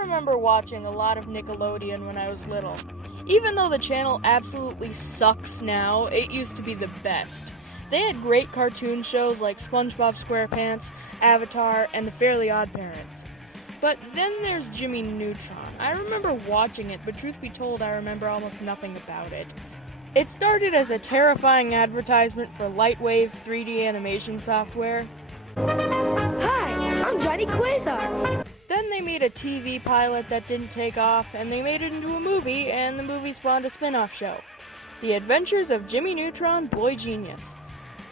remember watching a lot of Nickelodeon when I was little. Even though the channel absolutely sucks now, it used to be the best. They had great cartoon shows like SpongeBob SquarePants, Avatar, and the Fairly OddParents. But then there's Jimmy Neutron. I remember watching it, but truth be told, I remember almost nothing about it. It started as a terrifying advertisement for Lightwave 3D animation software. Hi, I'm Johnny Quasar. Then they made a TV pilot that didn't take off, and they made it into a movie, and the movie spawned a spin-off show. The Adventures of Jimmy Neutron, Boy Genius.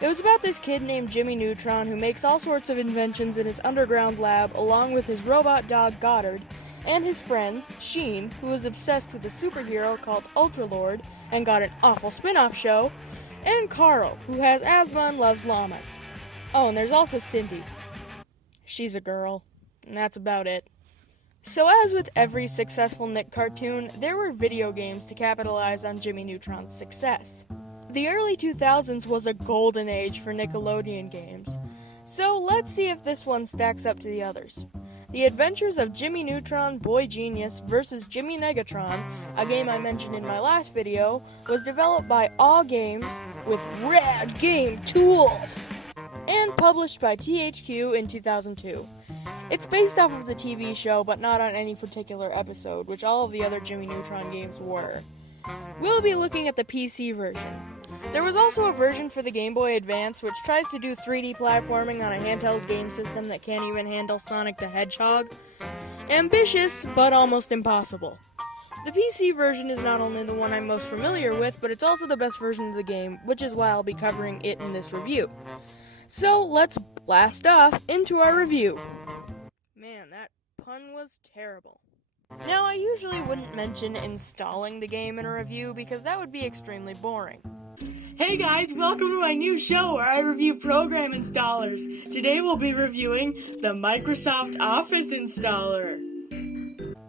It was about this kid named Jimmy Neutron who makes all sorts of inventions in his underground lab along with his robot dog Goddard, and his friends, Sheen, who is obsessed with a superhero called Ultralord and got an awful spin-off show, and Carl, who has asthma and loves llamas. Oh, and there's also Cindy. She's a girl, and that's about it. So as with every successful Nick cartoon, there were video games to capitalize on Jimmy Neutron's success. The early 2000s was a golden age for Nickelodeon games. So let's see if this one stacks up to the others. The Adventures of Jimmy Neutron, Boy Genius vs. Jimmy Negatron, a game I mentioned in my last video, was developed by All Games with rad game tools and published by THQ in 2002. It's based off of the TV show, but not on any particular episode, which all of the other Jimmy Neutron games were. We'll be looking at the PC version. There was also a version for the Game Boy Advance, which tries to do 3D platforming on a handheld game system that can't even handle Sonic the Hedgehog. Ambitious, but almost impossible. The PC version is not only the one I'm most familiar with, but it's also the best version of the game, which is why I'll be covering it in this review. So let's blast off into our review. Man, that pun was terrible. Now, I usually wouldn't mention installing the game in a review because that would be extremely boring. Hey guys, welcome to my new show where I review program installers. Today we'll be reviewing the Microsoft Office installer.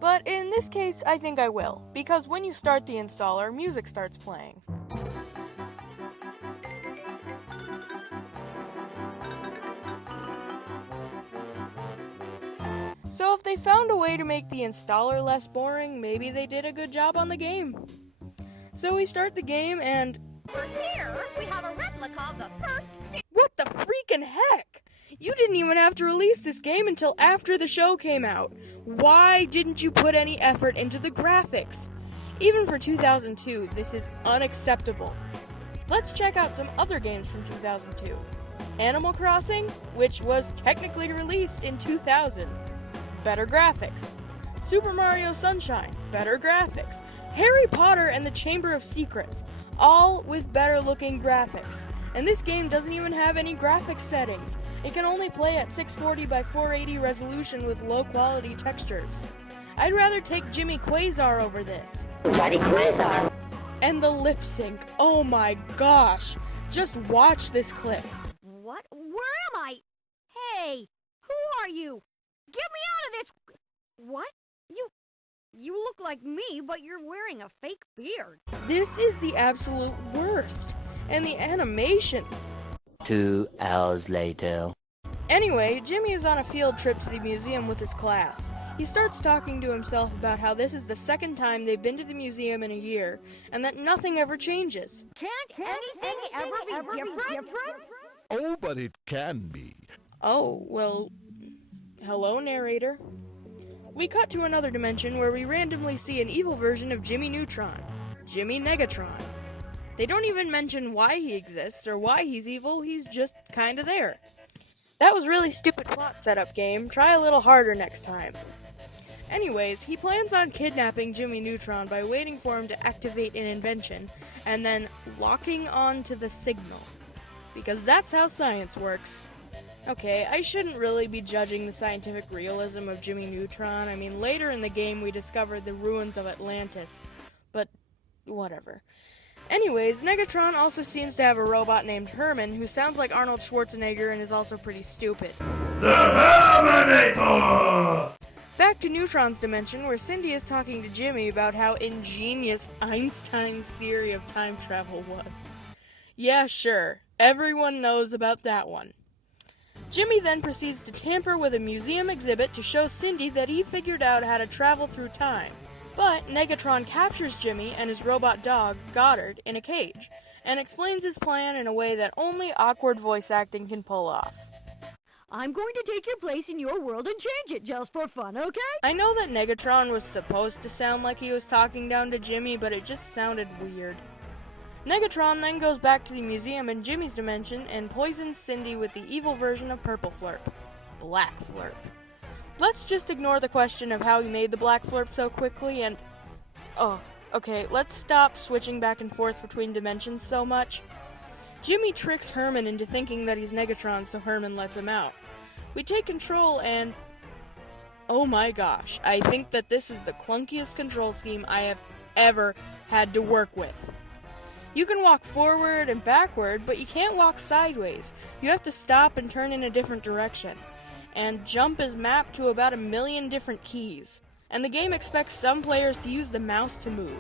But in this case, I think I will, because when you start the installer, music starts playing. So if they found a way to make the installer less boring, maybe they did a good job on the game. So we start the game and... For here, we have a replica of the first... What the freaking heck? You didn't even have to release this game until after the show came out. Why didn't you put any effort into the graphics? Even for 2002, this is unacceptable. Let's check out some other games from 2002. Animal Crossing, which was technically released in 2000. Better graphics. Super Mario Sunshine, better graphics. Harry Potter and the Chamber of Secrets, all with better looking graphics. And this game doesn't even have any graphics settings. It can only play at 640 by 480 resolution with low quality textures. I'd rather take Jimmy Quasar over this. Johnny Quasar. And the lip sync, oh my gosh. Just watch this clip. What? Where am I? Hey, who are you? Get me out of this! What? You look like me, but you're wearing a fake beard. This is the absolute worst. And the animations. 2 hours later. Anyway, Jimmy is on a field trip to the museum with his class. He starts talking to himself about how this is the second time they've been to the museum in a year, and that nothing ever changes. Can't anything ever be different? Oh, but it can be. Oh, well, hello, narrator. We cut to another dimension where we randomly see an evil version of Jimmy Neutron, Jimmy Negatron. They don't even mention why he exists or why he's evil, he's just kinda there. That was really stupid plot setup, game. Try a little harder next time. Anyways, he plans on kidnapping Jimmy Neutron by waiting for him to activate an invention and then locking on to the signal. Because that's how science works. Okay, I shouldn't really be judging the scientific realism of Jimmy Neutron. I mean, later in the game we discovered the ruins of Atlantis. But, whatever. Anyways, Negatron also seems to have a robot named Herman who sounds like Arnold Schwarzenegger and is also pretty stupid. The Terminator! Back to Neutron's dimension, where Cindy is talking to Jimmy about how ingenious Einstein's theory of time travel was. Yeah, sure. Everyone knows about that one. Jimmy then proceeds to tamper with a museum exhibit to show Cindy that he figured out how to travel through time. But Negatron captures Jimmy and his robot dog, Goddard, in a cage, and explains his plan in a way that only awkward voice acting can pull off. I'm going to take your place in your world and change it just for fun, okay? I know that Negatron was supposed to sound like he was talking down to Jimmy, but it just sounded weird. Negatron then goes back to the museum in Jimmy's dimension and poisons Cindy with the evil version of Purple Flurp, Black Flurp. Let's just ignore the question of how he made the Black Flurp so quickly and... Okay, let's stop switching back and forth between dimensions so much. Jimmy tricks Herman into thinking that he's Negatron, so Herman lets him out. We take control and... Oh my gosh, I think that this is the clunkiest control scheme I have ever had to work with. You can walk forward and backward, but you can't walk sideways. You have to stop and turn in a different direction. And jump is mapped to about 1 million different keys. And the game expects some players to use the mouse to move.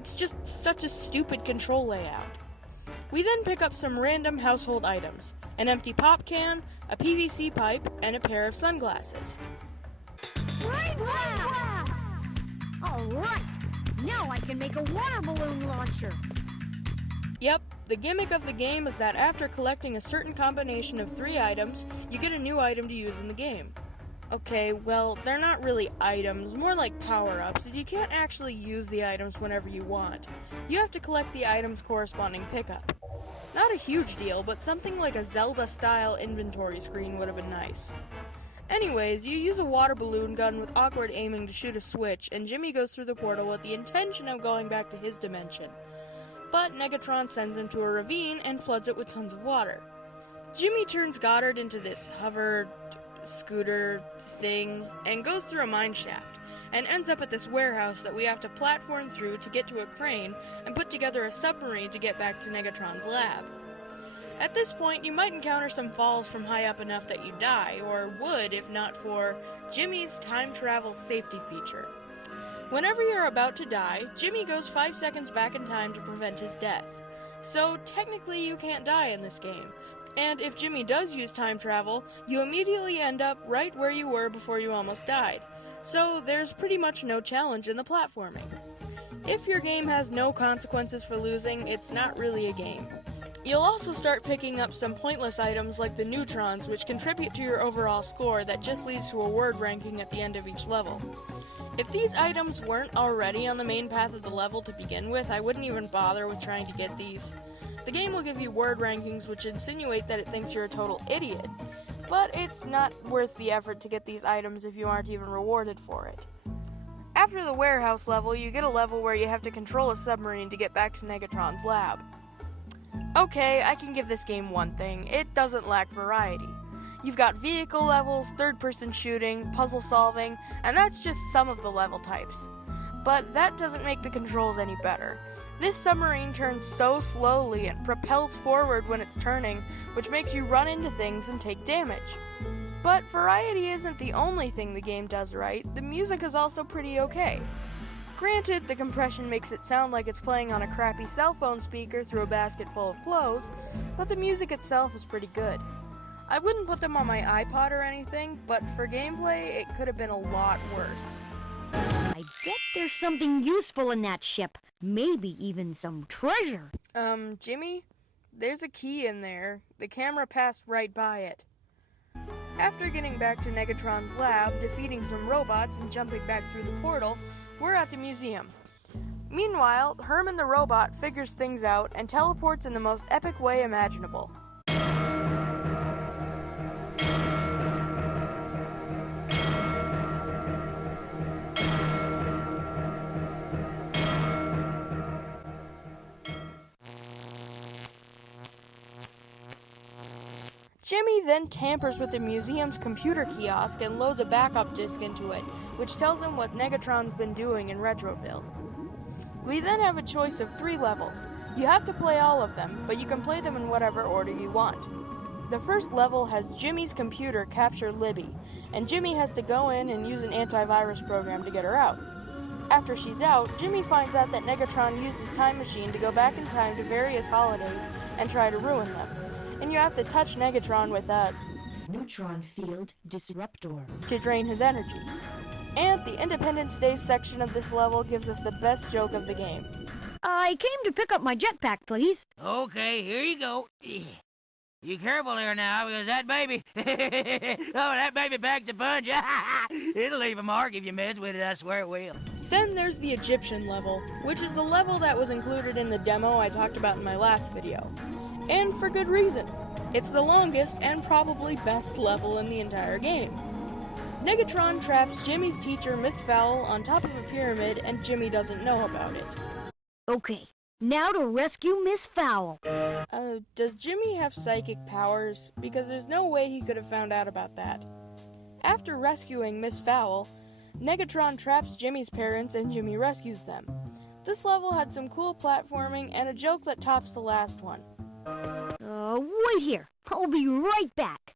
It's just such a stupid control layout. We then pick up some random household items. An empty pop can, a PVC pipe, and a pair of sunglasses. Right left! Alright, now I can make a water balloon launcher. Yep, the gimmick of the game is that after collecting a certain combination of 3 items, you get a new item to use in the game. Okay, well, they're not really items, more like power-ups, as you can't actually use the items whenever you want. You have to collect the item's corresponding pickup. Not a huge deal, but something like a Zelda-style inventory screen would have been nice. Anyways, you use a water balloon gun with awkward aiming to shoot a switch, and Jimmy goes through the portal with the intention of going back to his dimension. But Negatron sends him to a ravine and floods it with tons of water. Jimmy turns Goddard into this hover scooter thing and goes through a mine shaft and ends up at this warehouse that we have to platform through to get to a crane and put together a submarine to get back to Negatron's lab. At this point, you might encounter some falls from high up enough that you die, or would if not for Jimmy's time travel safety feature. Whenever you're about to die, Jimmy goes 5 seconds back in time to prevent his death. So technically you can't die in this game. And if Jimmy does use time travel, you immediately end up right where you were before you almost died. So there's pretty much no challenge in the platforming. If your game has no consequences for losing, it's not really a game. You'll also start picking up some pointless items like the Neutrons, which contribute to your overall score that just leads to a word ranking at the end of each level. If these items weren't already on the main path of the level to begin with, I wouldn't even bother with trying to get these. The game will give you word rankings which insinuate that it thinks you're a total idiot, but it's not worth the effort to get these items if you aren't even rewarded for it. After the warehouse level, you get a level where you have to control a submarine to get back to Negatron's lab. Okay, I can give this game one thing: it doesn't lack variety. You've got vehicle levels, third-person shooting, puzzle solving, and that's just some of the level types. But that doesn't make the controls any better. This submarine turns so slowly and propels forward when it's turning, which makes you run into things and take damage. But variety isn't the only thing the game does right. The music is also pretty okay. Granted, the compression makes it sound like it's playing on a crappy cell phone speaker through a basket full of clothes, but the music itself is pretty good. I wouldn't put them on my iPod or anything, but for gameplay, it could have been a lot worse. I bet there's something useful in that ship. Maybe even some treasure. Jimmy? There's a key in there. The camera passed right by it. After getting back to Negatron's lab, defeating some robots, and jumping back through the portal, we're at the museum. Meanwhile, Herman the robot figures things out and teleports in the most epic way imaginable. Jimmy then tampers with the museum's computer kiosk and loads a backup disk into it, which tells him what Negatron's been doing in Retroville. We then have a choice of 3 levels. You have to play all of them, but you can play them in whatever order you want. The first level has Jimmy's computer capture Libby, and Jimmy has to go in and use an antivirus program to get her out. After she's out, Jimmy finds out that Negatron used his time machine to go back in time to various holidays and try to ruin them. And you have to touch Negatron with a Neutron field disruptor. to drain his energy. And the Independence Day section of this level gives us the best joke of the game. I came to pick up my jetpack, please. Okay, here you go. You careful here now, because that baby... that baby packs a punch. It'll leave a mark if you mess with it, I swear it will. Then there's the Egyptian level, which is the level that was included in the demo I talked about in my last video. And for good reason. It's the longest and probably best level in the entire game. Negatron traps Jimmy's teacher, Miss Fowl, on top of a pyramid, and Jimmy doesn't know about it. Okay, now to rescue Miss Fowl. Does Jimmy have psychic powers? Because there's no way he could have found out about that. After rescuing Miss Fowl, Negatron traps Jimmy's parents and Jimmy rescues them. This level had some cool platforming and a joke that tops the last one. Wait here. I'll be right back.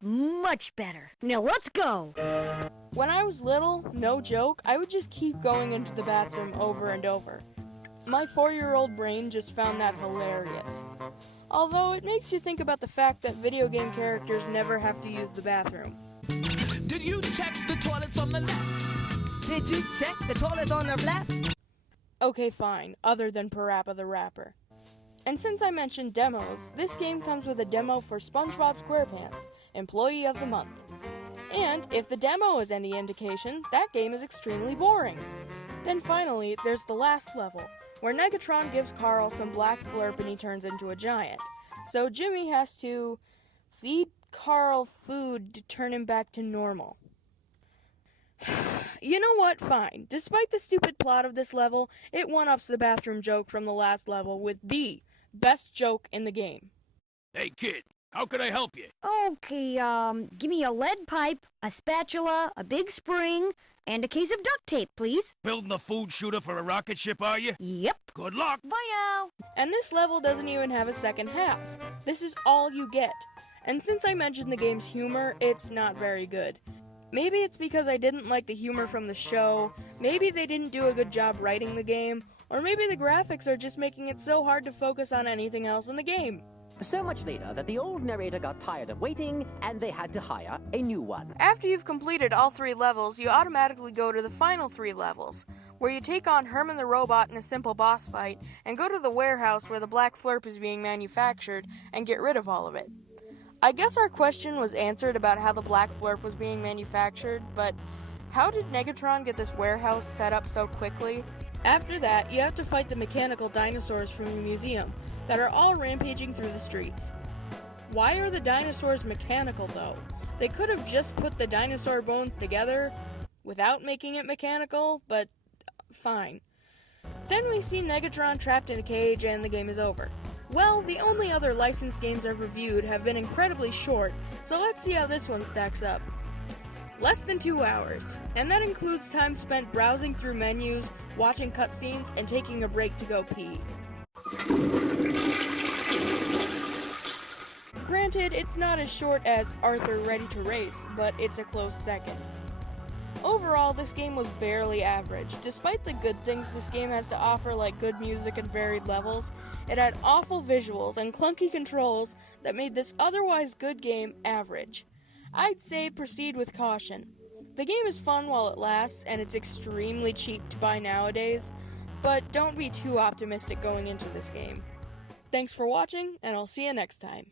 Much better. Now let's go. When I was little, no joke, I would just keep going into the bathroom over and over. My 4-year-old brain just found that hilarious. Although it makes you think about the fact that video game characters never have to use the bathroom. Did you check the toilets on the left? Did you check the toilets on the left? Okay, fine, other than Parappa the Rapper. And since I mentioned demos, this game comes with a demo for SpongeBob SquarePants, Employee of the Month. And if the demo is any indication, that game is extremely boring. Then finally, there's the last level, where Negatron gives Carl some black flurp and he turns into a giant. So Jimmy has to feed Carl food to turn him back to normal. You know what? Fine. Despite the stupid plot of this level, it one-ups the bathroom joke from the last level with the best joke in the game. Hey, kid, how can I help you? Okay, give me a lead pipe, a spatula, a big spring, and a case of duct tape, please. Building a food shooter for a rocket ship, are you? Yep. Good luck. Bye now. And this level doesn't even have a second half. This is all you get. And since I mentioned the game's humor, it's not very good. Maybe it's because I didn't like the humor from the show, maybe they didn't do a good job writing the game, or maybe the graphics are just making it so hard to focus on anything else in the game. So much later that the old narrator got tired of waiting, and they had to hire a new one. After you've completed all 3 levels, you automatically go to the final 3 levels, where you take on Herman the Robot in a simple boss fight, and go to the warehouse where the black flurp is being manufactured, and get rid of all of it. I guess our question was answered about how the black flurp was being manufactured, but how did Negatron get this warehouse set up so quickly? After that, you have to fight the mechanical dinosaurs from the museum that are all rampaging through the streets. Why are the dinosaurs mechanical, though? They could have just put the dinosaur bones together without making it mechanical, but fine. Then we see Negatron trapped in a cage and the game is over. Well, the only other licensed games I've reviewed have been incredibly short, so let's see how this one stacks up. Less than 2 hours, and that includes time spent browsing through menus, watching cutscenes, and taking a break to go pee. Granted, it's not as short as Arthur Ready to Race, but it's a close second. Overall, this game was barely average. Despite the good things this game has to offer, like good music and varied levels, it had awful visuals and clunky controls that made this otherwise good game average. I'd say proceed with caution. The game is fun while it lasts, and it's extremely cheap to buy nowadays, but don't be too optimistic going into this game. Thanks for watching, and I'll see you next time.